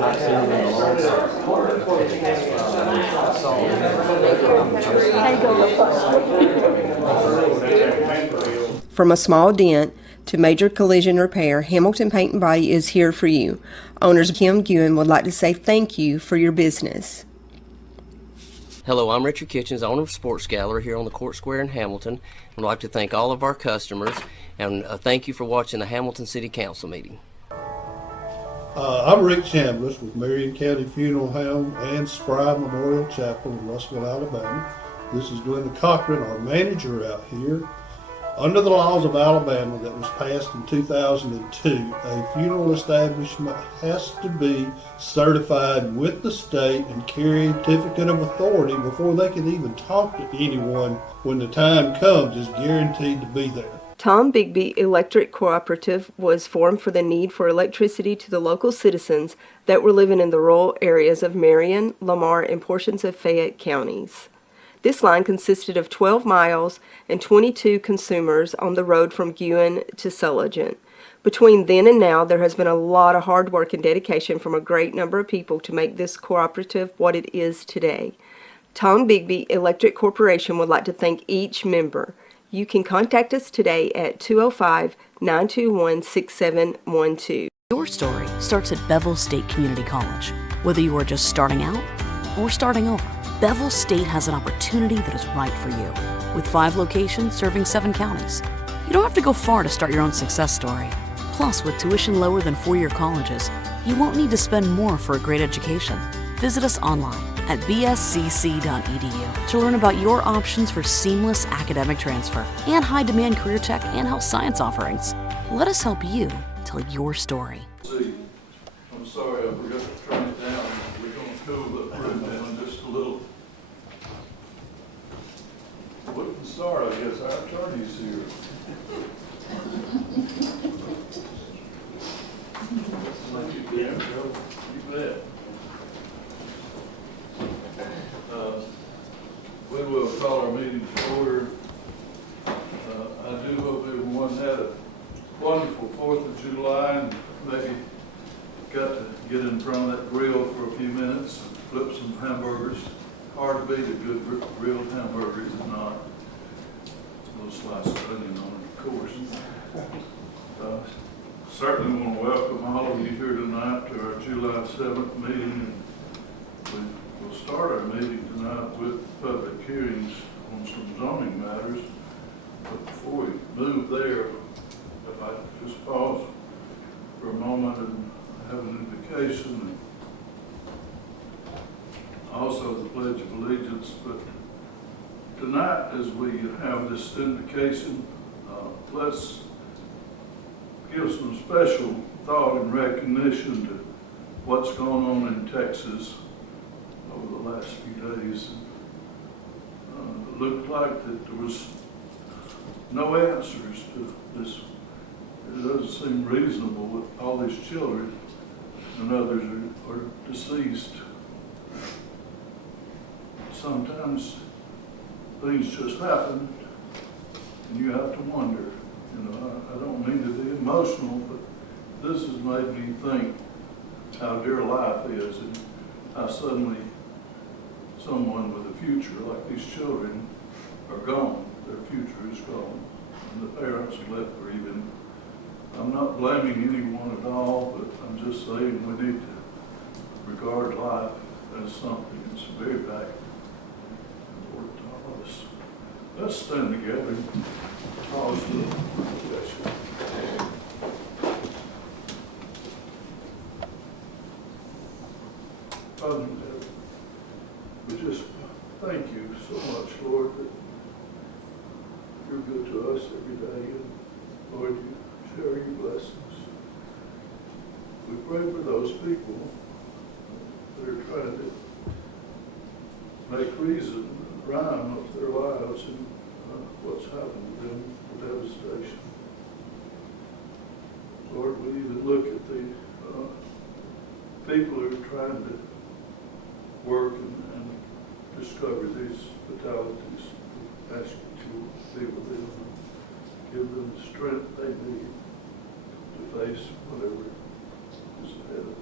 not seen him in a long time. From a small dent to major collision repair, Hamilton Paint and Body is here for you. Owners Kim Guin would like to say thank you for your business. Hello, I'm Richard Kitchens, owner of Sports Gallery here on the Court Square in Hamilton. I'd like to thank all of our customers and thank you for watching the Hamilton City Council meeting. I'm Rick Chambliss with Marion County Funeral Home and Spry Memorial Chapel in Russellville, Alabama. This is Glenda Cochran, our manager out here. Under the laws of Alabama that was passed in 2002, a funeral establishment has to be certified with the state and carry a certificate of authority before they can even talk to anyone when the time comes is guaranteed to be there. Tom Bigby Electric Cooperative was formed for the need for electricity to the local citizens that were living in the rural areas of Marion, Lamar, and portions of Fayette counties. This line consisted of 12 miles and 22 consumers on the road from Guin to Sulligent. Between then and now, there has been a lot of hard work and dedication from a great number of people to make this cooperative what it is today. Tom Bigby Electric Corporation would like to thank each member. You can contact us today at 205-921-6712. Your story starts at Bevel State Community College. Whether you are just starting out or starting over, Bevel State has an opportunity that is right for you. With 5 locations serving 7 counties, you don't have to go far to start your own success story. Plus, with tuition lower than 4-year colleges, you won't need to spend more for a great education. Visit us online at bscc.edu to learn about your options for seamless academic transfer and high-demand career tech and health science offerings. Let us help you tell your story. See, I'm sorry, I forgot to turn it down. We're going to cool the room down just a little. We can start, I guess. Our attorney's here. Thank you, Dan. You bet. We will call our meeting to order. I do hope everyone had a wonderful 4th of July and maybe got to get in front of that grill for a few minutes and flip some hamburgers. Hard to beat a good grilled hamburger, is it not? A little slice of onion on it, of course. Certainly want to welcome all of you here tonight to our July 7th meeting. We'll start our meeting tonight with public hearings on some zoning matters. But before we move there, I'd like to just pause for a moment and have an invocation and also the Pledge of Allegiance. But tonight, as we have this invocation, let's give some special thought and recognition to what's going on in Texas over the last few days. It looked like that there was no answers to this. It doesn't seem reasonable that all these children and others are deceased. Sometimes things just happen and you have to wonder. You know, I don't mean to be emotional, but this has made me think how dear life is and how suddenly someone with a future like these children are gone. Their future is gone. And the parents are left grieving. I'm not blaming anyone at all, but I'm just saying we need to regard life as something that's very valuable and important to all of us. Let's stand together and pause the session. Father, we just thank you so much, Lord, that you're good to us every day, and Lord, you share your blessings. We pray for those people that are trying to make reason, rhyme of their lives and what's happened to them, the devastation. Lord, we even look at the people who are trying to work and discover these fatalities. We ask you to be with them and give them the strength they need to face whatever is ahead of them.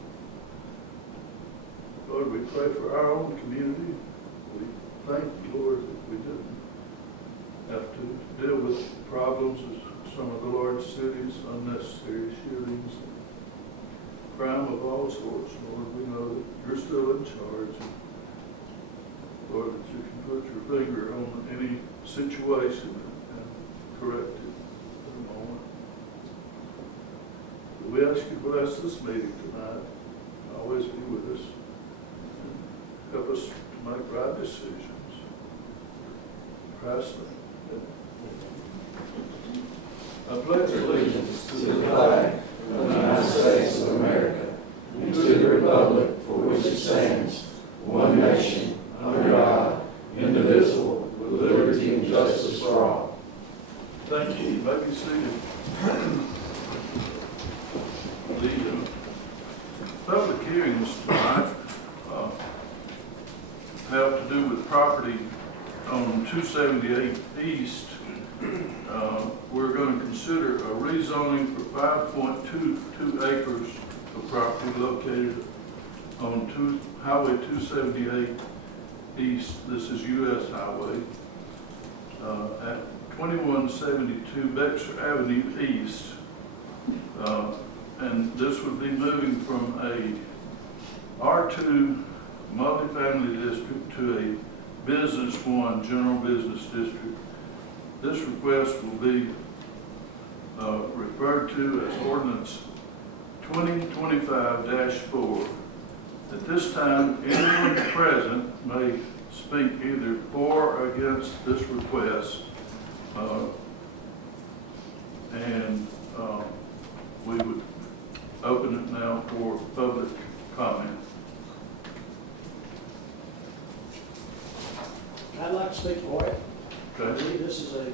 Lord, we pray for our own community. We thank you, Lord, that we didn't have to deal with problems as some of the large cities, unnecessary shootings, crime of all sorts. Lord, we know that you're still in charge. Lord, that you can put your finger on any situation and correct it for the moment. We ask you to bless this meeting tonight. Always be with us. And help us to make right decisions. In Christ's name. I pledge allegiance to the flag of the United States of America and to the republic for which it stands, one nation, under God, indivisible, with liberty and justice for all. Thank you. You may be seated. The public hearings tonight have to do with property on 278 East. We're going to consider a rezoning for 5.22 acres of property located on Highway 278 East. This is U.S. Highway at 2172 Bexar Avenue East. And this would be moving from a R2 multifamily district to a Business 1 general business district. This request will be referred to as ordinance 2025-4. At this time, anyone present may speak either for or against this request. We would open it now for public comment. I'd like to speak for it. I Okay. believe this is a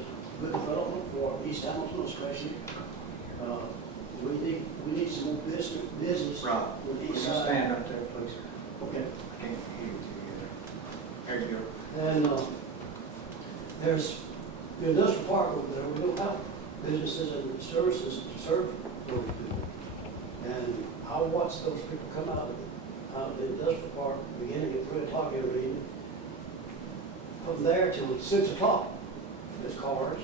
good development for East Hamilton especially. We need some more business Rob, with would the you east side. stand up there, please? Okay. I can't hear you together. There you go. And there's the industrial park over there. We don't have businesses and services to serve those people. And I watch those people come out of the industrial park beginning at 3 o'clock every evening. From there till 6 o'clock, there's cars.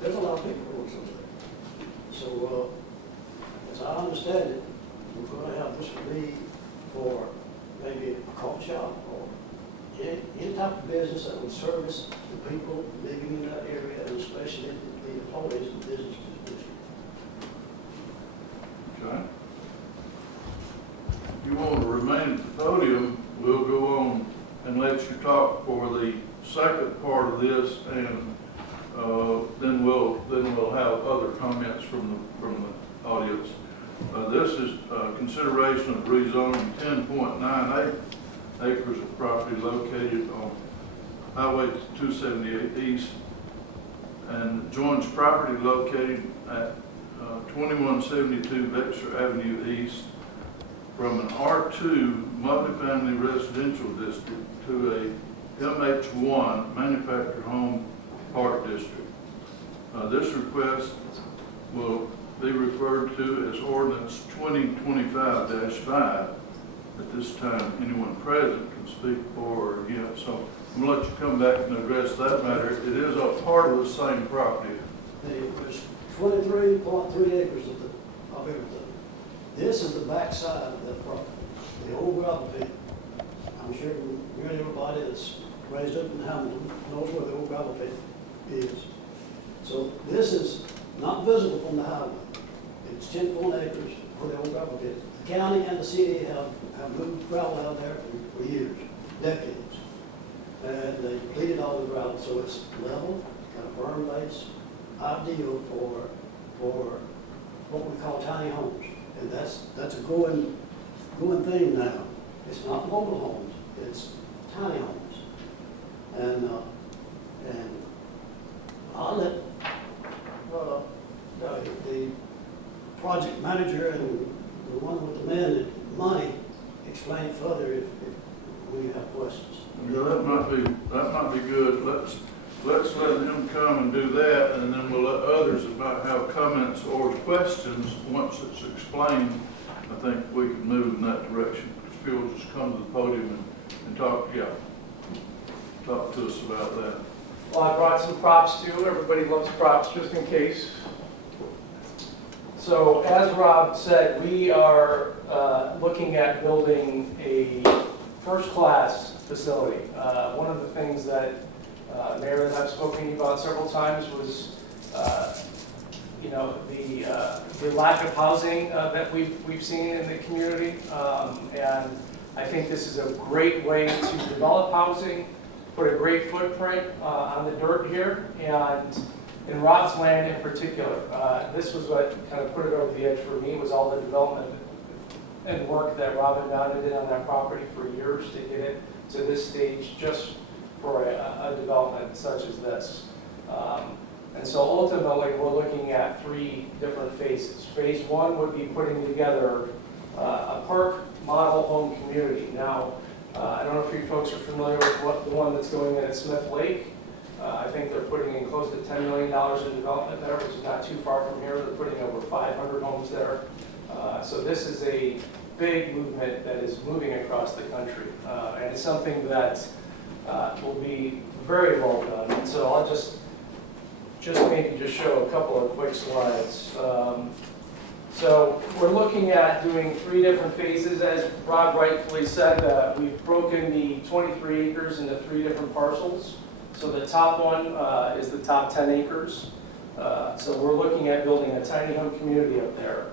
There's a lot of people who work over there. So, as I understand it, we're going to have this will be for maybe a coffee shop or any type of business that would service the people living in that area, and especially the employees of the business district. Okay. If you want to remain at the podium, we'll go on and let you talk for the second part of this, and then we'll have other comments from the audience. This is consideration of rezoning 10.98 acres of property located on Highway 278 East and joins property located at 2172 Bexar Avenue East from an R2 multifamily residential district to a MH1 manufactured home park district. This request will be referred to as ordinance 2025-5. At this time, anyone present can speak for or against. So I'm going to let you come back and address that matter. It is a part of the same property. There's 23.3 acres of everything. This is the back side of that property, the old gravel pit. I'm sure nearly everybody that's raised up in Hamilton knows where the old gravel pit is. So this is not visible from the highway. It's 10 acres for the old gravel pit. The county and the city have moved gravel out there for years, decades. And they depleted all the gravel, so it's level, got a firm base, ideal for what we call tiny homes. And that's a growing thing now. It's not mobile homes, it's tiny homes. And I'll let the project manager and the one with the man and money explain further if we have questions. Yeah, that might be good. Let's let him come and do that, and then we'll let others that might have comments or questions once it's explained. I think we can move in that direction. if you'll just come to the podium and talk to us about that. Well, I brought some props too. Everybody loves props, just in case. So as Rob said, we are looking at building a first-class facility. One of the things that Mayor and I've spoken about several times was, you know, the lack of housing that we've seen in the community, and I think this is a great way to develop housing, put a great footprint on the dirt here, and in Rob's land in particular. This was what kind of put it over the edge for me, was all the development and work that Rob and Donna did on that property for years to get it to this stage just for a development such as this. And so ultimately, we're looking at 3 different phases. Phase 1 would be putting together a park model home community. Now, I don't know if you folks are familiar with the one that's going in at Smith Lake. I think they're putting in close to $10 million in development there, which is not too far from here. They're putting over 500 homes there. So this is a big movement that is moving across the country. And it's something that will be very well done. And so I'll just maybe just show a couple of quick slides. So we're looking at doing 3 different phases. As Rob rightfully said, we've broken the 23 acres into 3 different parcels. So the top one is the top 10 acres. So we're looking at building a tiny home community up there.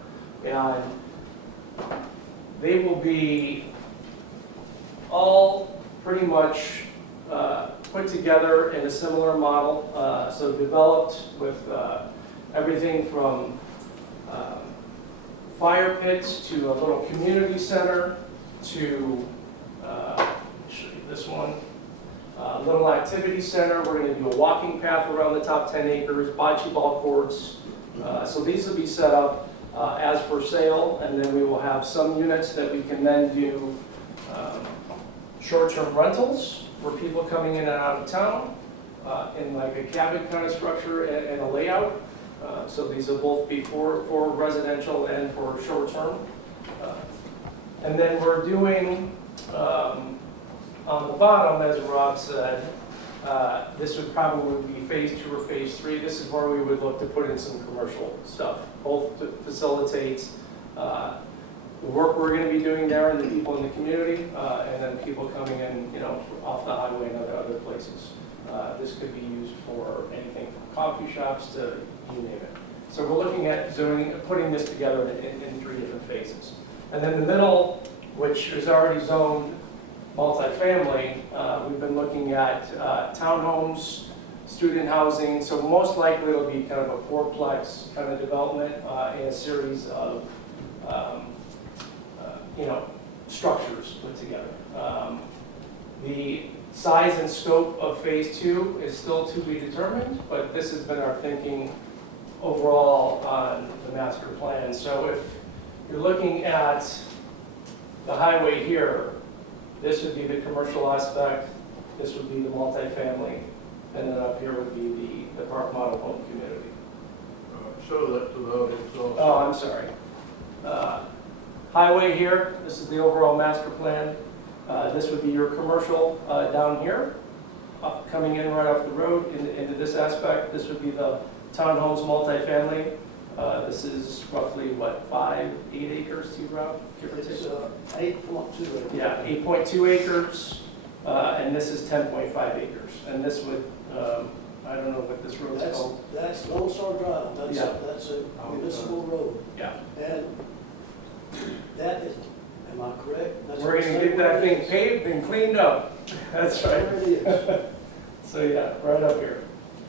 And they will be all pretty much put together in a similar model. So developed with everything from fire pits to a little community center to, show you this one, a little activity center. We're going to do a walking path around the top 10 acres, bocce ball courts. So these will be set up as for sale, and then we will have some units that we can then do short-term rentals for people coming in and out of town in like a cabin kind of structure and a layout. So these will both be for residential and for short-term. And then we're doing, on the bottom, as Rob said, this would probably be phase 2 or phase 3. This is where we would look to put in some commercial stuff, both to facilitate the work we're going to be doing there and the people in the community, and then people coming in, you know, off the highway and other places. This could be used for anything from coffee shops to you name it. So we're looking at putting this together in 3 different phases. And then the middle, which is already zoned multifamily, we've been looking at townhomes, student housing. So most likely it'll be kind of a 4-plex kind of development in a series of you know, structures put together. The size and scope of phase 2 is still to be determined, but this has been our thinking overall on the master plan. So if you're looking at the highway here, this would be the commercial aspect, this would be the multifamily, and then up here would be the park model home community. Show that to the audience also. Oh, I'm sorry. Highway here, this is the overall master plan. This would be your commercial down here, coming in right off the road into this aspect. This would be the townhomes multifamily. This is roughly, what, 8 acres to Rob, give or take? It's 8.2 acres. Yeah, 8.2 acres, and this is 10.5 acres. And this would, I don't know what this road is called. That's Lone Star Drive. Yeah. That's a municipal road. Yeah. And that is, am I correct? That's We're gonna the get same that way it thing is. paved and cleaned up. That's right. There it is. So yeah, right up here.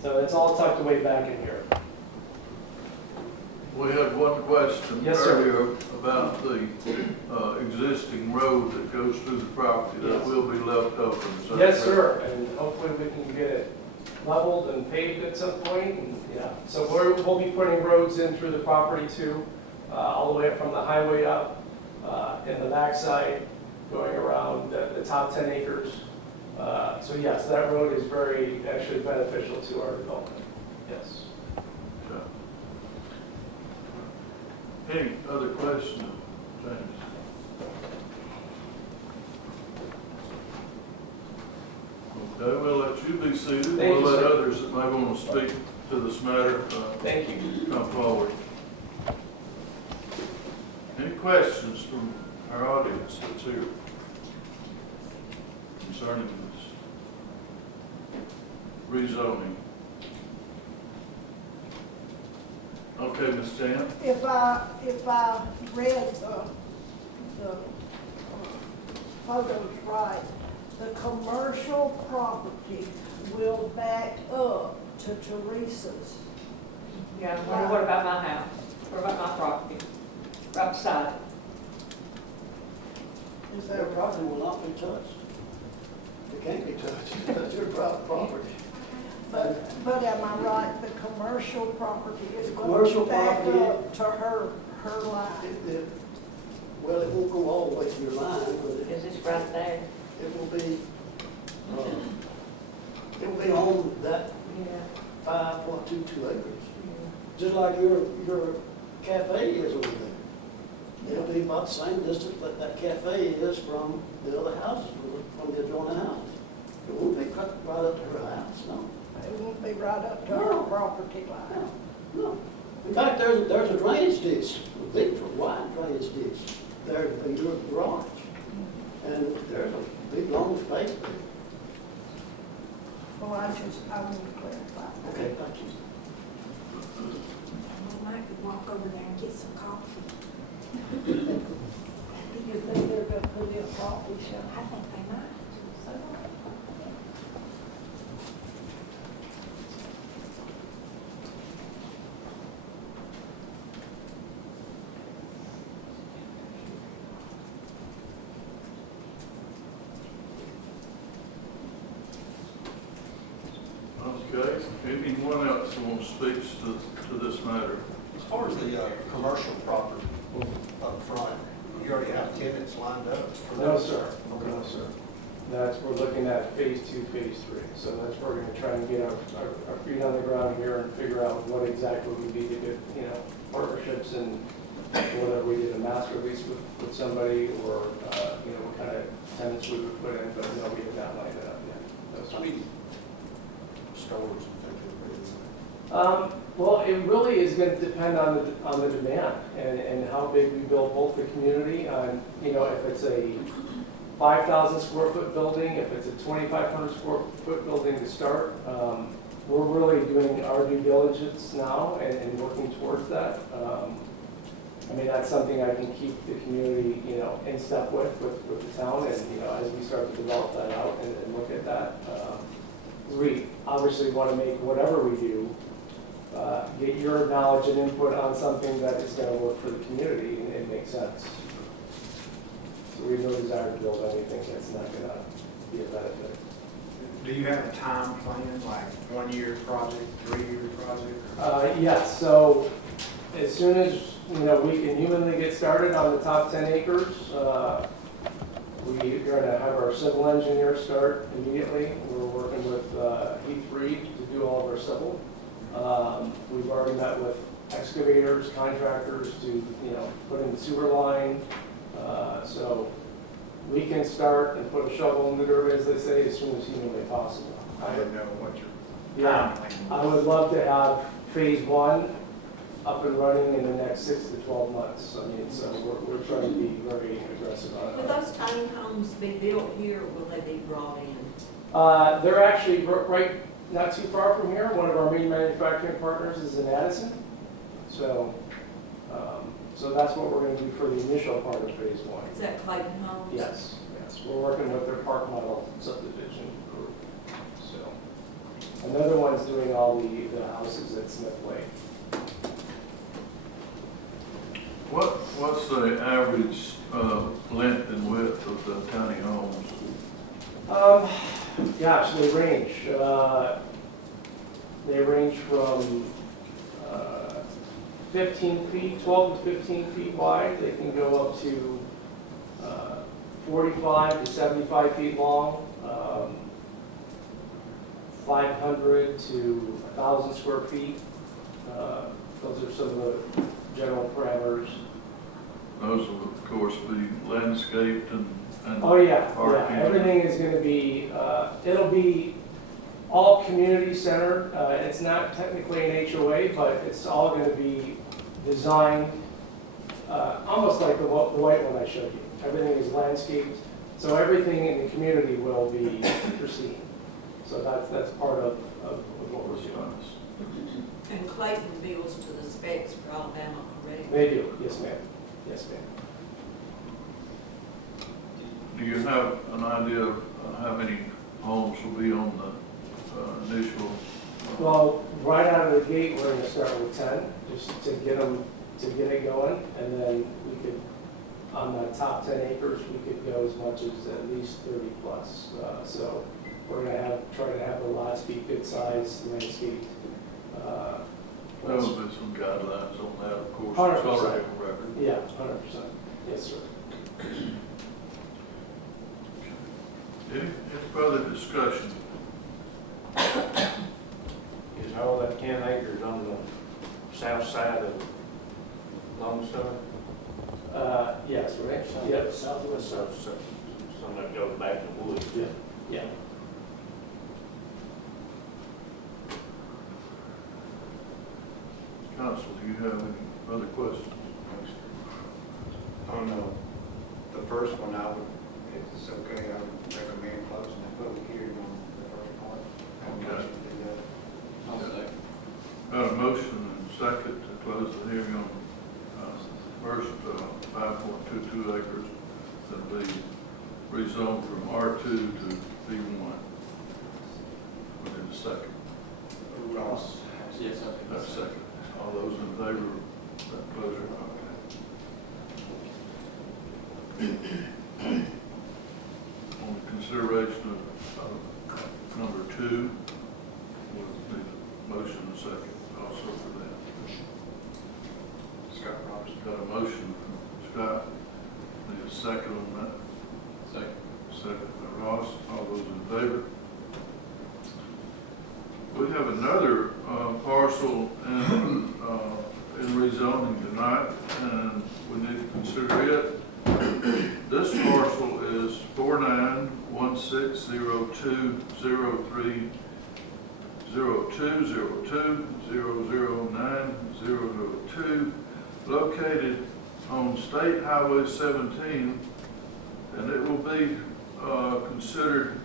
So it's all tucked away back in here. We had one question Yes, sir. earlier about the existing road that goes through the property that Yes. will be left open. Is that Yes, correct? sir, and hopefully we can get it leveled and paved at some point, and yeah. So we'll be putting roads in through the property too, all the way up from the highway up, in the backside, going around the top 10 acres. So yes, that road is very actually beneficial to our development, yes. Any other questions, James? Okay, we'll let you be seated. Thank We'll you, let sir. others that may want to speak to this matter Thank you. come forward. Any questions from our audience that's here concerning this rezoning? Okay, Ms. Jan? If I read the photos right, the commercial property will back up to Teresa's. Yeah, what about my house? What about my property? Right beside it. Their property will not be touched. It can't be touched, that's your private property. But am I right, the commercial property is going Commercial to back property- up to her line? Well, it won't go all the way to your line, but Is this right there? it will be on that Yeah. 5.22 acres. Just like your cafe is over there. It'll be about the same distance that that cafe is from the other houses, from the adjoining house. It won't be cut right up to her house, no. It won't be right up to her property line. No. In fact, there's a drainage ditch, a big wide drainage ditch there in your garage. And there's a big long space there. Well, I want to clarify. Okay, thank you. I might could walk over there and get some coffee. Do you think they're going to put in a coffee shop? I think they might. Okay, anyone else who wants to speak to this matter? As far as the commercial property up front, you already have tenants lined up for No, those? sir. No, sir. We're looking at phase 2, phase 3. So that's where we're going to try and get our feet on the ground here and figure out what exactly we need to get, partnerships and whether we did a master lease with somebody or, what kind of tenants we would put in, but no, we have not lined it up yet. No, sir. How many stores and things like that? Well, it really is going to depend on the demand and how big we build both the community. If it's a 5,000 square foot building, if it's a 2,500 square foot building to start, we're really doing our due diligence now and working towards that. That's something I can keep the community, in step with the town, and as we start to develop that out and look at that. We obviously want to make whatever we do, get your knowledge and input on something that is going to work for the community and make sense. So we have no desire to build anything that's not going to be a benefit. Do you have a time plan, like 1 year project, 3 year project? Yes, so as soon as, we can humanly get started on the top 10 acres, we're going to have our civil engineer start immediately. We're working with Heath Reed to do all of our civil. We've already met with excavators, contractors to, put in the sewer line. So we can start and put a shovel in the dirt, as they say, as soon as humanly possible. I didn't know what your Yeah, I would love to have phase 1 up and running in the next 6 to 12 months. So we're trying to be very aggressive on Will it. those tiny homes be built here, or will they be brought in? They're actually right not too far from here. One of our main manufacturing partners is in Addison. So that's what we're going to do for the initial part of phase 1. Is that Clayton Homes? Yes. We're working with their park model subdivision group. So another one's doing all the houses at Smith Lake. What's the average length and width of the tiny homes? Gosh, they range. They range from 15 feet, 12 to 15 feet wide. They can go up to 45 to 75 feet long, 500 to 1,000 square feet. Those are some of the general parameters. Those will, of course, be landscaped and Oh, yeah, parking. everything is gonna be, it'll be all community centered. It's not technically an HOA, but it's all gonna be designed, almost like the white one I showed you. Everything is landscaped, so everything in the community will be pristine. So that's part of what we're doing. And Clayton builds to the specs for Alabama already. They do, yes, ma'am. Yes, ma'am. Do you have an idea of how many homes will be on the initial? Well, right out of the gate, we're gonna start with 10, just to get it going, and then we could, on the top 10 acres, we could go as much as at least 30 plus. So we're gonna try to have the lots be good size, landscaped. There'll be some guidelines on that, of course. 100%. It's already on record. Yeah, 100%. Yes, sir. Any further discussion? Is all that 10 acres on the south side of Lone Star? Yes, right? Yep. Southwest. Some that goes back to the woods. Yeah. Council, do you have any other questions? On the first one, I would, if it's okay, I would recommend closing the public hearing on the first part. Have a motion to do that. Got a motion and second to close the hearing on first 5.22 acres that'll be rezoned from R2 to B1. We need a second. Ross. Yes, That's second. All those in favor of that closure? Okay. On consideration of number 2, we'll need a motion and second also for that. Scott Robinson. Got a motion from Scott. Need a second on that? Second. Second by Ross. All those in favor? We have another parcel in rezoning tonight, and we need to consider it. This parcel is 4916030202009002, located on State Highway 17, and it will be considered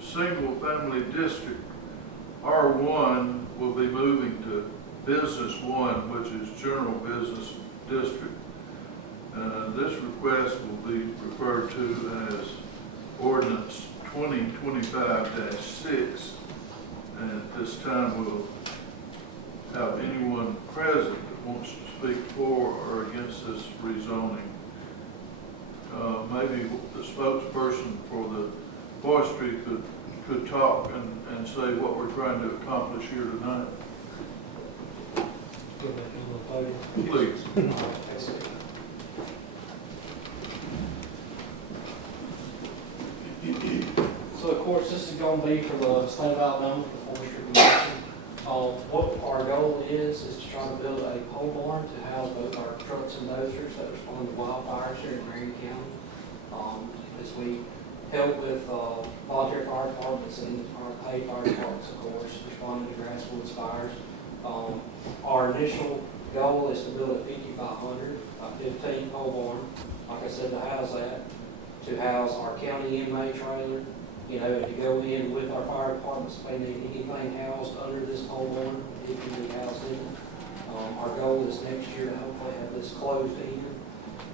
single-family district. R1 will be moving to Business 1, which is General Business District. This request will be referred to as Ordinance 2025-6. And at this time, we'll have anyone present that wants to speak for or against this rezoning. Maybe the spokesperson for the forestry could talk and say what we're trying to accomplish here tonight. Please. So of course, this is going to be for the state of Alabama, for the Forestry Commission. What our goal is to try to build a pole barn to house both our trucks and dozers that respond to wildfires here in Marion County. As we help with volunteer fire departments and our paid fire departments, of course, responding to grasswoods fires. Our initial goal is to build a 5,500 by 15 pole barn, like I said, to house that, to house our county inmate trailer, you know, and to go in with our fire departments if they need anything housed under this pole barn, it can be housed in it. Our goal is next year to hopefully have this closed in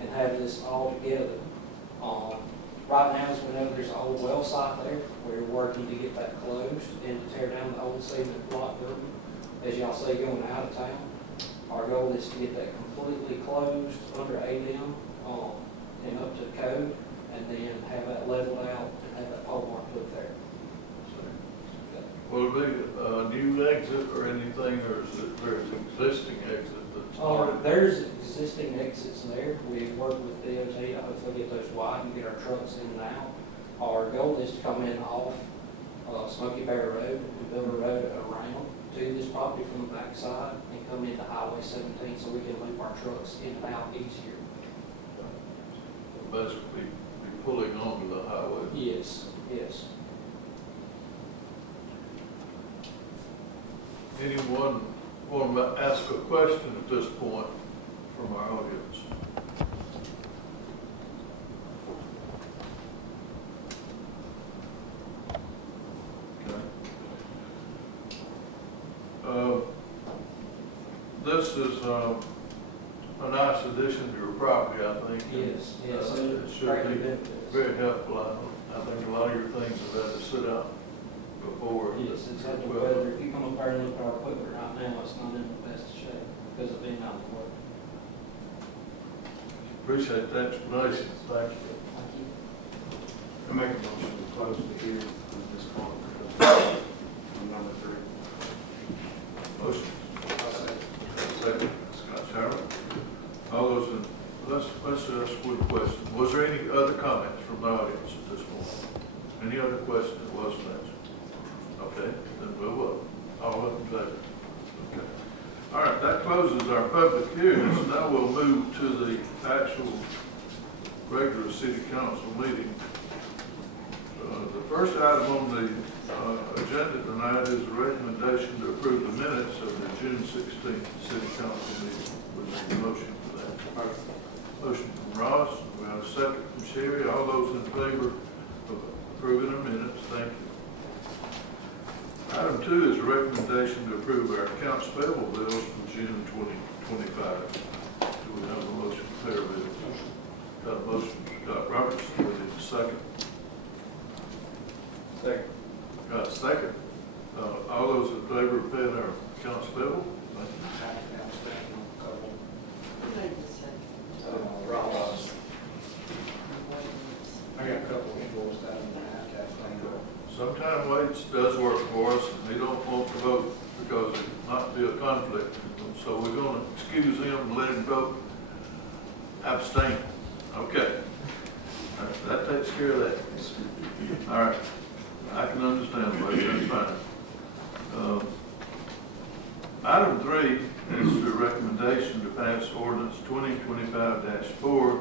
and have this all together. Right now, as we know, there's an old well site there. We're working to get that closed and to tear down the old cement block room, as y'all see, going out of town. Our goal is to get that completely closed under ADM and up to code, and then have that leveled out and have that pole barn put there. Will there be a new exit or anything, or is there an existing exit that's already? There's existing exits there. We work with DOT to hopefully get those wide and get our trucks in and out. Our goal is to come in off Smoky Bear Road and build a road around to this property from the backside and come into Highway 17 so we can loop our trucks in and out easier. Basically, be pulling onto the highway. Yes, yes. Anyone want to ask a question at this point from our audience? Okay. This is a nice addition to your property, I think. Yes, yes. It should be very helpful. I think a lot of your things have had to sit out before. Yes, it's had the weather. If you come up there and look at our equipment right now, it's not in the best shape because of being out of work. Appreciate the explanation. Thank you. Thank you. I make a motion to close the hearing on this part. Number 3. Motion. Second. Scott Sherman. All those in, let's ask one question. Was there any other comments from the audience at this point? Any other question that wasn't answered? Okay, then we'll vote. All in favor? Okay. All right, that closes our public hearing. So now we'll move to the actual regular city council meeting. The first item on the agenda tonight is a recommendation to approve the minutes of the June 16th city council meeting. We need a motion for that. Motion from Ross. We have a second from Sherry. All those in favor of approving the minutes, thank you. Item 2 is a recommendation to approve our accounts payable bills from June 2025. Do we have a motion to pay our bills? Got a motion from Scott Roberts. We need a second. Second. Got a second. All those in favor of paying our accounts payable? Thank you. Ross. I got a couple of invoices out in the half-tax thing. Sometimes Wade's does work for us, and he don't want to vote because it might be a conflict. So we're gonna excuse him and let him vote abstain. Okay. That takes care of that. All right. I can understand, Wade, that's fine. Item 3 is the recommendation to pass ordinance 2025-4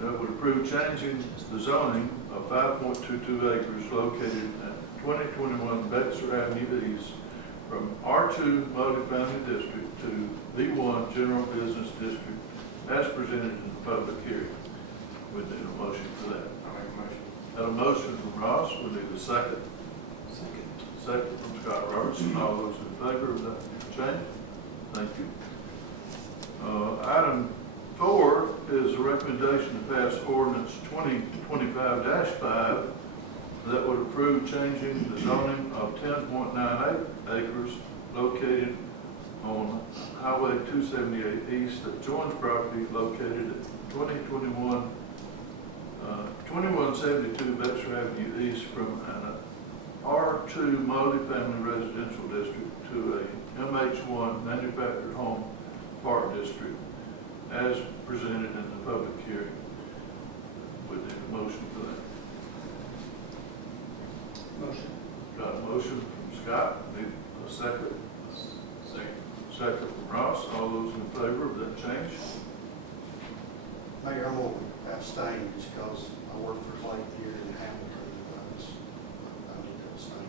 that would approve changing the zoning of 5.22 acres located at 2021 Betzer Avenue East from R2 multifamily district to B1 general business district as presented in the public hearing. We need a motion for that. I make a motion. Got a motion from Ross. We need a second. Second from Scott Robertson. All those in favor of that change? Thank you. Item 4 is a recommendation to pass ordinance 2025-5 that would approve changing the zoning of 10.98 acres located on Highway 278 East that joins property located at 2172 Betzer Avenue East from an R2 multifamily residential district to a MH1 manufactured home park district as presented in the public hearing. We need a motion for that. Motion. Got a motion from Scott. Need a second. Second from Ross. All those in favor of that change? Mayor, I'm going to abstain just because I work for Clayton here in Hamilton. I need to abstain.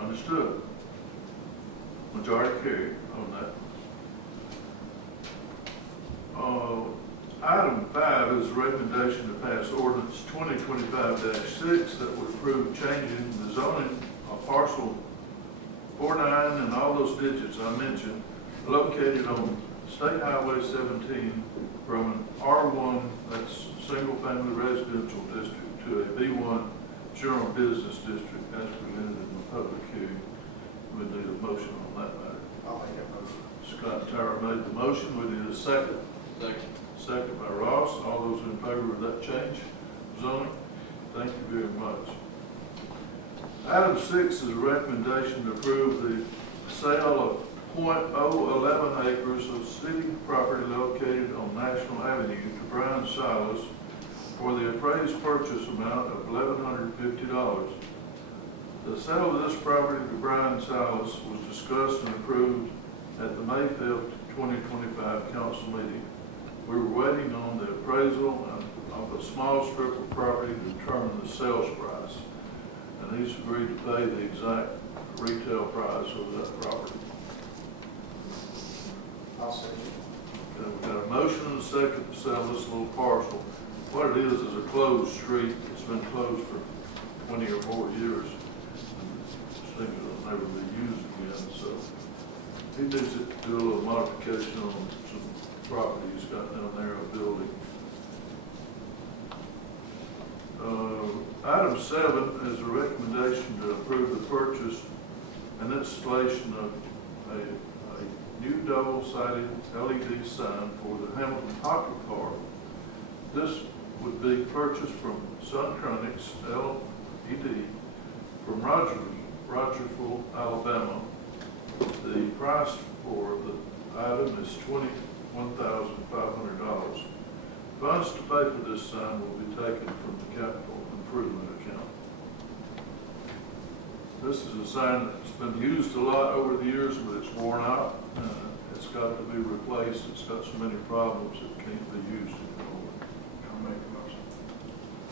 Understood. Majority carried on that. Item 5 is a recommendation to pass ordinance 2025-6 that would approve changing the zoning of parcel 49 and all those digits I mentioned located on State Highway 17 from an R1, that's single family residential district, to a B1 general business district as presented in the public hearing. We need a motion on that matter. I'll make that motion. Scott Tower made the motion. We need a second. Second by Ross. All those in favor of that change zoning? Thank you very much. Item 6 is a recommendation to approve the sale of .011 acres of city property located on National Avenue to Brian Silas for the appraised purchase amount of $1,150. The sale of this property to Brian Salas was discussed and approved at the May 5th, 2025 council meeting. We were waiting on the appraisal of a small strip of property to determine the sales price. And he's agreed to pay the exact retail price of that property. I'll second. Okay, we've got a motion and a second to sell this little parcel. What it is a closed street. It's been closed for 20 or more years. It seems it'll never be used again, so he needs to do a little modification on some property he's got down there, a building. Item 7 is a recommendation to approve the purchase and installation of a new double-sided LED sign for the Hamilton Hockey Park. This would be purchased from Suntronics LED from Rogersville, Alabama. The price for the item is $21,500. Funds to pay for this sign will be taken from the capital improvement account. This is a sign that's been used a lot over the years, but it's worn out. It's got to be replaced. It's got so many problems it can't be used anymore. I'll make a motion.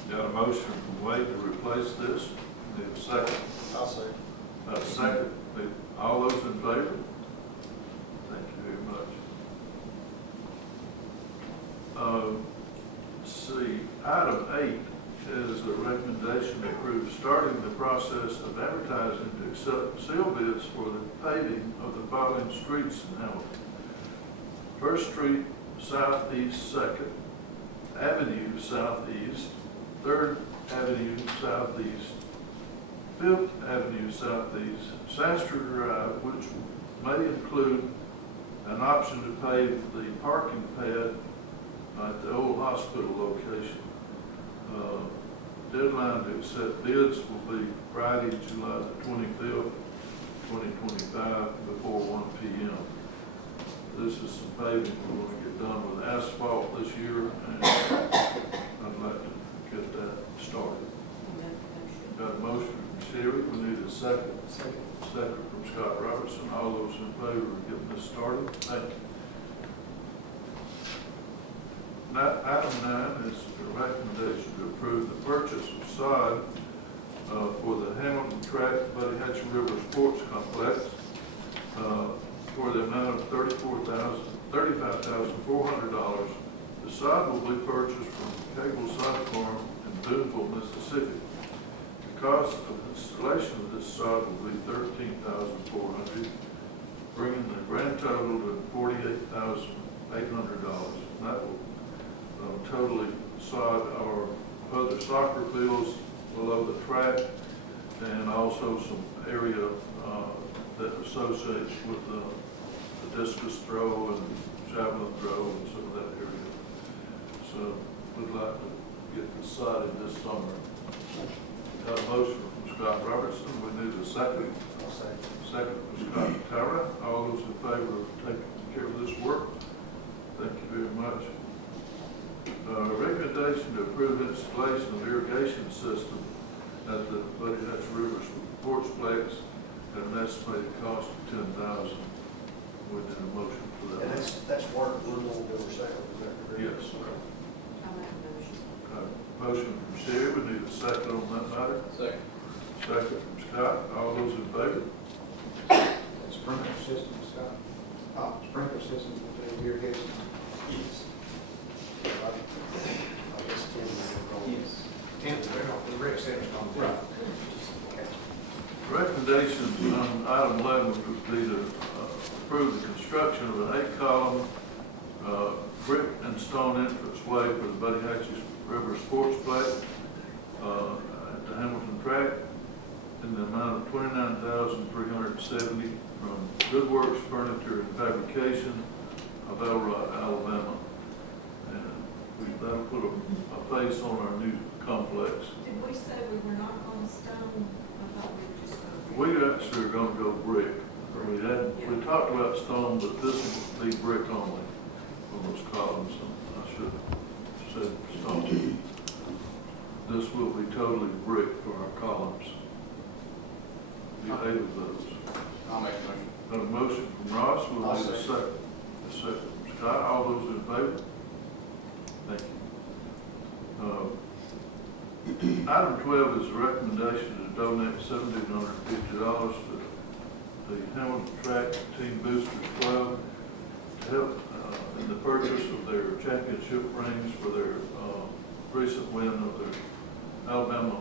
Got a motion from Wade to replace this. Need a second. I'll second. Second. All those in favor? Thank you very much. Let's see, item 8 is a recommendation to approve starting the process of advertising to accept seal bids for the paving of the following streets in Hamilton. First Street Southeast, 2nd Avenue Southeast, 3rd Avenue Southeast, 5th Avenue Southeast, Sastre Drive, which may include an option to pave the parking pad at the old hospital location. Deadline to accept bids will be Friday, July the 25th, 2025, before 1 p.m. This is some paving we're going to get done with asphalt this year, and I'd like to get that started. Got a motion from Sherry. We need a second. Second from Scott Robertson. All those in favor of getting this started? Thank you. Item 9 is a recommendation to approve the purchase of sod for the Hamilton Track Buddy Hatcher River Sports Complex for the amount of $35,400. The sod will be purchased from Cable Sod Farm in Boonville, Mississippi. The cost of installation of this sod will be $13,400, bringing the grand total to $48,800. That will totally sod our other soccer fields below the track, and also some area that associates with the discus throw and javelin throw and some of that area. So we'd like to get this sodded this summer. Got a motion from Scott Robertson. We need a second. I'll second. Second from Scott Tara. All those in favor of taking care of this work? Thank you very much. Recommendation to approve installation of irrigation system at the Buddy Hatcher River Sportsplex at an estimated cost of $10,000. We need a motion for that. And that's work we're going to do ourselves, is that correct? Yes. I'll make a motion. Motion from Sherry. We need a second on that matter. Second. Second from Scott. All those in favor? Sprinkler system, Scott? Sprinkler system with the irrigation? Yes. I guess Tim will go. Yes. The rec center's on the Right. Recommendations on item 11 would be to approve the construction of an 8-column brick and stone entranceway for the Buddy Hatcher River Sportsplex at the Hamilton Track in the amount of $29,370 from Goodworks Furniture and Fabrication of Elrod, Alabama. And that'll put a face on our new complex. Did we say we were not on stone? I thought we were just going to. We actually are going to go brick. We talked about stone, but this will be brick only on those columns. I should have said stone. This will be totally brick for our columns. be 8 of those. I'll make a motion. Got a motion from Ross, we'll I'll need a second. second. A second from Scott, all those in favor? Thank you. Item 12 is a recommendation to donate $1,750 to the Hamilton Track Team Boosters Club to help in the purchase of their championship rings for their recent win of their Alabama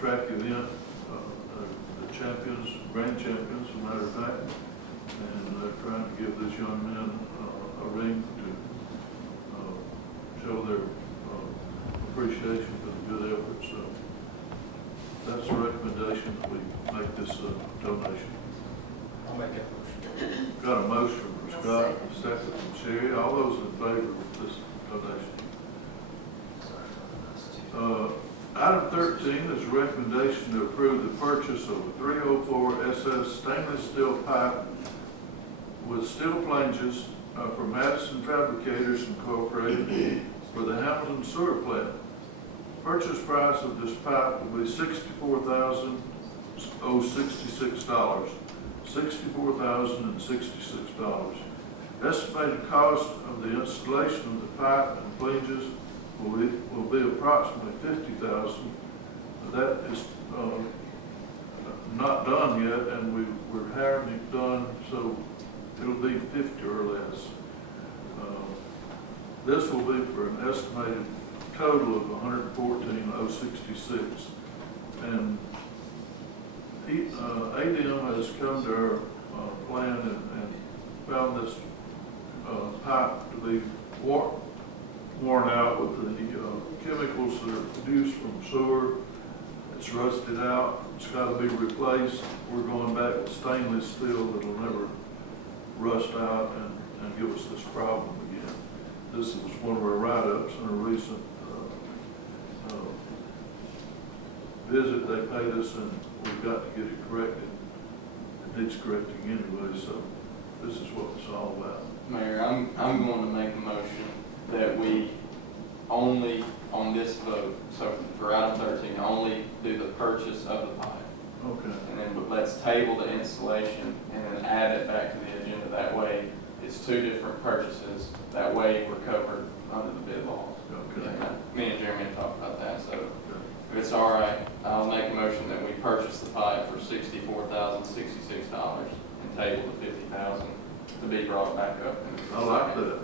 track event. The champions, grand champions, as a matter of fact, and they're trying to give this young man a ring to show their appreciation for the good effort. So that's a recommendation that we make this donation. I'll make that motion. Got a motion from Scott, a second from Sherry. All those in favor of this donation? Item 13 is a recommendation to approve the purchase of a 304 SS stainless steel pipe with steel flanges from Madison Fabricators Incorporated for the Hamilton Sewer Plant. Purchase price of this pipe will be $64,066. $64,066. Estimated cost of the installation of the pipe and flanges will be approximately $50,000. That is not done yet, and we're having it done, so it'll be 50 or less. This will be for an estimated total of $114,066. And ADM has come to our plan and found this pipe to be worn out with the chemicals that are produced from sewer. It's rusted out. It's got to be replaced. We're going back with stainless steel that'll never rust out and give us this problem again. This is one of our write-ups in a recent visit. They paid us, and we've got to get it corrected. It needs correcting anyway, so this is what it's all about. Mayor, I'm going to make a motion that we only, on this vote, so for item 13, only do the purchase of the pipe. Okay. And then let's table the installation and then add it back to the agenda. That way, it's two different purchases. That way, we're covered under the bid laws. Okay. Me and Jeremy talked about that, so if it's all right, I'll make a motion that we purchase the pipe for $64,066 and table the $50,000 to be brought back up. I like that.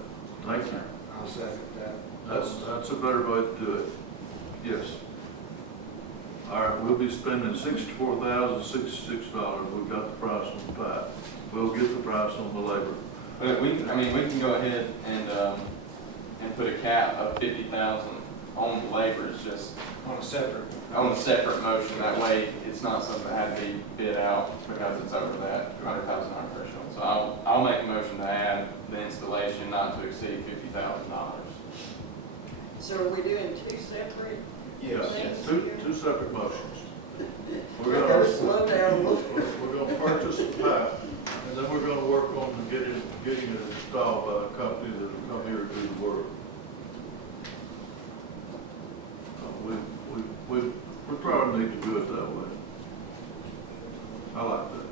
Thank you. I'll second that. That's a better way to do it. Yes. All right, we'll be spending $64,066. We've got the price on the pipe. We'll get the price on the labor. But we can go ahead and put a cap of $50,000 on the labor. It's just On a separate. on a separate motion. That way, it's not something that had to be bid out because it's over that $100,000 threshold. So I'll make a motion to add the installation not to exceed $50,000. So are we doing two separate? Yes. Two separate motions. We're Better gonna slow down. we're gonna purchase the pipe, and then we're gonna work on getting it installed by a company that'll come here and do the work. We probably need to do it that way. I like that.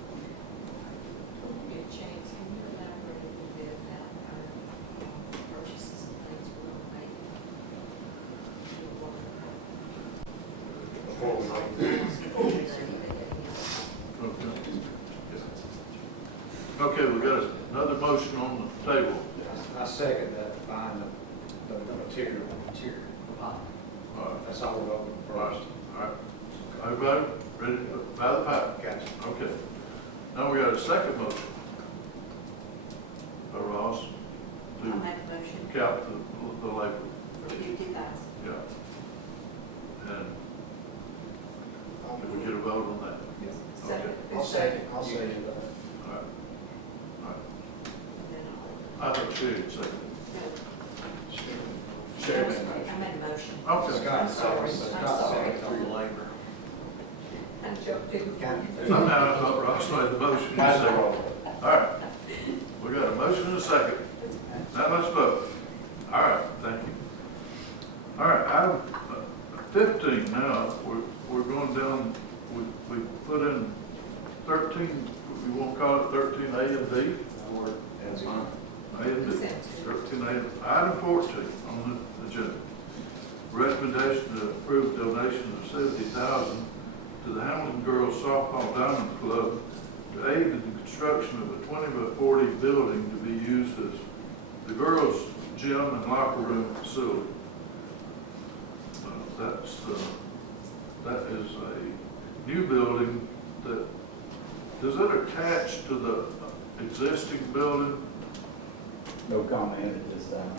Good chance, can you elaborate a little bit about our purchases and things we're gonna make? Before we make Okay, we got another motion on the table. I second that, buying the material. All right. That's all we're open All right. first. All right. Everybody ready to buy the pipe? Gotcha. Okay. Now we got a second motion. Ross, I'll make a motion cap the labor. for $50,000. Yeah. And can we get a vote on that? Second. I'll second that. All right. All right. I think Sherry second. Sherry made a I made a motion. Okay. Scott, sorry. Scott seconded on the labor. I'm joking. Somehow I thought Ross made the motion. You second. All right. We got a motion and a second. Now let's vote. All right, thank you. All right, item 15 now, we're going down, we put in 13, we won't call it 13A and B? That's fine. A and B, 13A. Item 14 on the agenda. Recommendation to approve donation of $70,000 to the Hamilton Girls Softball Diamond Club to aid in the construction of a 20-by-40 building to be used as the girls' gym and locker room facility. That is a new building that, does it attach to the existing building? No comment at this time.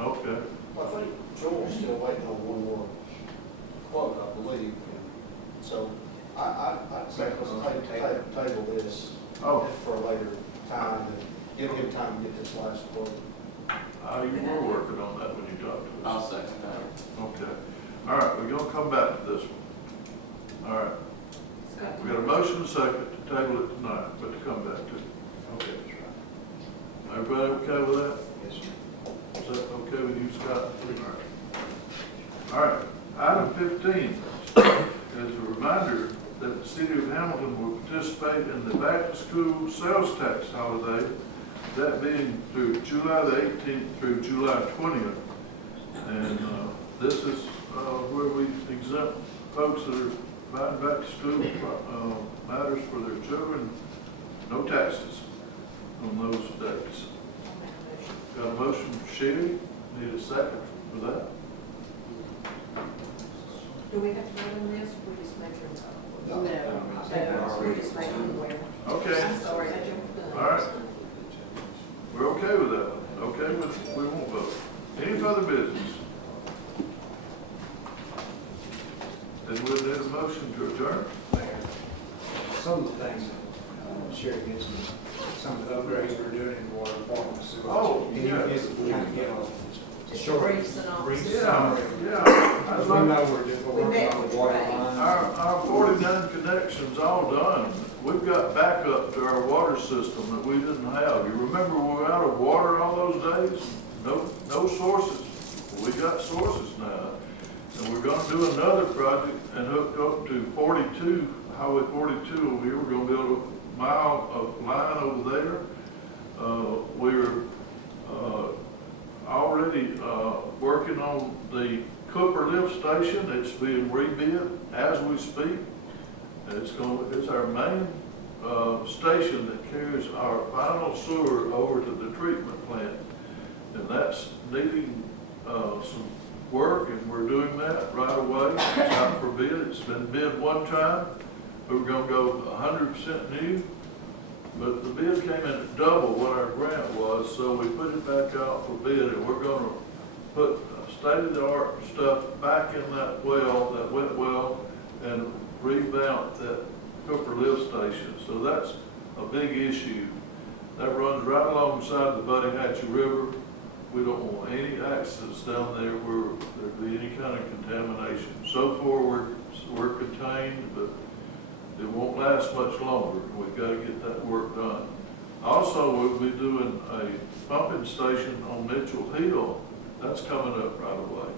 Okay. Well, I think Joel's still waiting on one more quote, I believe. So I'd say let's table this for a later time and give him time to get this last quote. You were working on that when you talked to us. I'll second that. Okay. All right, we're gonna come back to this one. All right. We got a motion and a second to table it tonight, but to come back to it. Okay, that's right. Everybody okay with that? Yes, sir. Is that okay with you, Scott? All right. Item 15 is a reminder that the city of Hamilton will participate in the back-to-school sales tax holiday, that being through July the 18th through July 20th. And this is where we exempt folks that are buying back-to-school matters for their children, no taxes on those days. Got a motion from Sherry, need a second for that. Do we have to vote on this, or we just make them? No. We just make them aware. Okay. I'm sorry, I jumped the gun. All right. We're okay with that. Okay with, we won't vote. Any further business? Then we'll need a motion to adjourn. Some of the things that Sherry mentioned, some of the upgrades we're doing in the water department. So Oh, can you yeah. just kind of give a Just a short, brief synopsis. brief summary? Yeah. Because we know we're We working met on with the water Ray. line. Our 49 connections all done. We've got backup to our water system that we didn't have. You remember we were out of water all those days? No sources. We got sources now. And we're gonna do another project and hook up to 42, Highway 42 over here. We're gonna build a mile of line over there. We're already working on the Cooper lift station. It's being rebid as we speak. It's our main station that carries our final sewer over to the treatment plant. And that's needing some work, and we're doing that right away. It's out for bid. It's been bid one time. We were gonna go 100% new, but the bid came in at double what our grant was, so we put it back out for bid, and we're gonna put state-of-the-art stuff back in that well, that wet well, and revamp that Cooper lift station. So that's a big issue. That runs right alongside the Buddy Hatchie River. We don't want any accidents down there where there'd be any kind of contamination. So far, we're contained, but it won't last much longer. We've got to get that work done. Also, we'll be doing a pumping station on Mitchell Hill. That's coming up right away.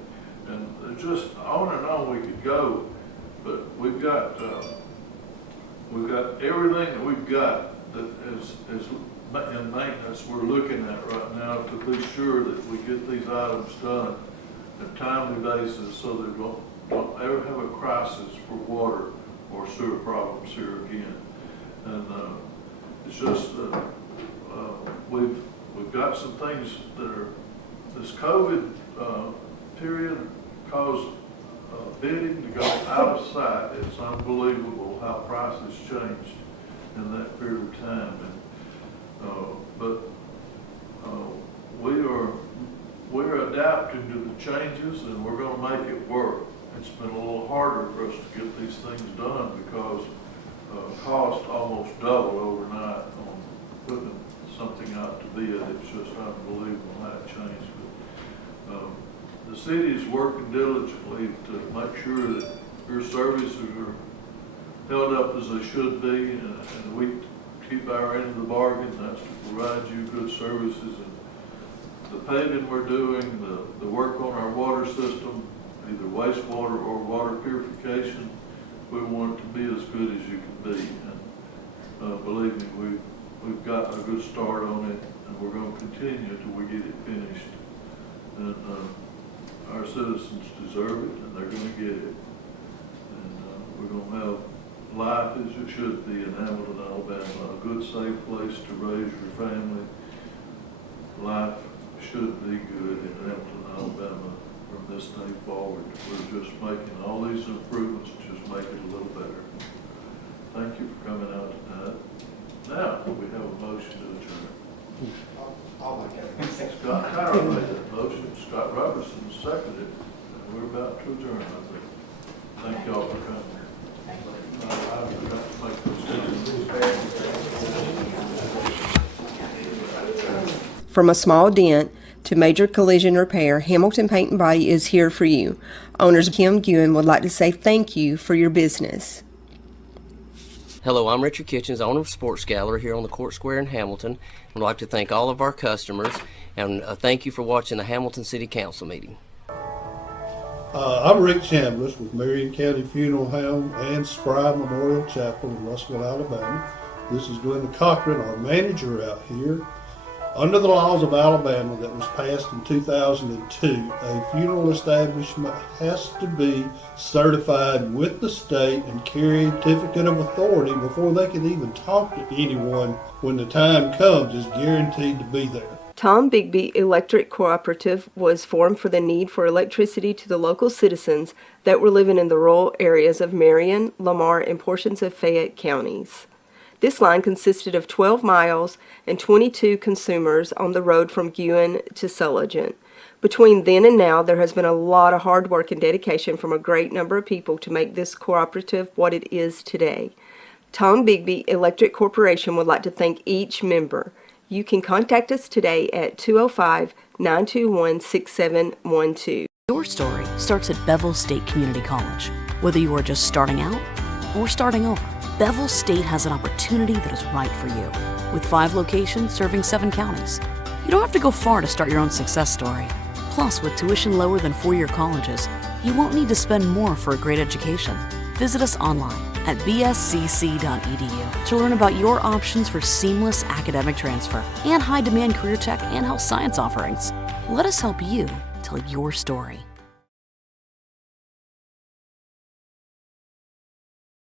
And just on and on we could go, but we've got everything that we've got that is in maintenance we're looking at right now to be sure that we get these items done on a timely basis so that we don't ever have a crisis for water or sewer problems here again. And it's just we've got some things that are, this COVID period caused bidding to go out of sight. It's unbelievable how prices changed in that period of time. But we're adapting to the changes, and we're going to make it work. It's been a little harder for us to get these things done because cost almost doubled overnight on putting something out to bid. It's just unbelievable how it changed. But the city is working diligently to make sure that your services are held up as they should be, and we keep our end of the bargain. That's to provide you good services. And the paving we're doing, the work on our water system, either wastewater or water purification, we want it to be as good as you can be. believe me, we've got a good start on it, and we're gonna continue till we get it finished. And, our citizens deserve it, and they're gonna get it. And, we're gonna have life as it should be in Hamilton, Alabama, a good, safe place to raise your family. Life should be good in Hamilton, Alabama from this day forward. We're just making all these improvements, just make it a little better. Thank you for coming out tonight. Now, we have a motion to adjourn. I'll make that. Scott Tyra made that motion, Scott Robertson seconded it, and we're about to adjourn, I think. Thank y'all for coming. I forgot to make those. From a small dent to major collision repair, Hamilton Paint and Body is here for you. Owners Kim Guin would like to say thank you for your business. Hello, I'm Richard Kitchens, owner of Sports Gallery here on the Court Square in Hamilton. I'd like to thank all of our customers, and thank you for watching the Hamilton City Council meeting. I'm Rick Chambliss with Marion County Funeral Home and Spry Memorial Chapel in Russellville, Alabama. This is Glenda Cochran, our manager out here. Under the laws of Alabama that was passed in 2002, a funeral establishment has to be certified with the state and carry a certificate of authority before they can even talk to anyone when the time comes. Is guaranteed to be there. Tom Bigby Electric Cooperative was formed for the need for electricity to the local citizens that were living in the rural areas of Marion, Lamar, and portions of Fayette counties. This line consisted of 12 miles and 22 consumers on the road from Guin to Sulligent. Between then and now, there has been a lot of hard work and dedication from a great number of people to make this cooperative what it is today. Tom Bigby Electric Corporation would like to thank each member. You can contact us today at 205-921-6712. Your story starts at Bevel State Community College. Whether you are just starting out or starting over, Bevel State has an opportunity that is right for you. With 5 locations serving 7 counties, you don't have to go far to start your own success story. Plus, with tuition lower than 4-year colleges, you won't need to spend more for a great education. Visit us online at bscc.edu to learn about your options for seamless academic transfer and high-demand career tech and health science offerings. Let us help you tell your story.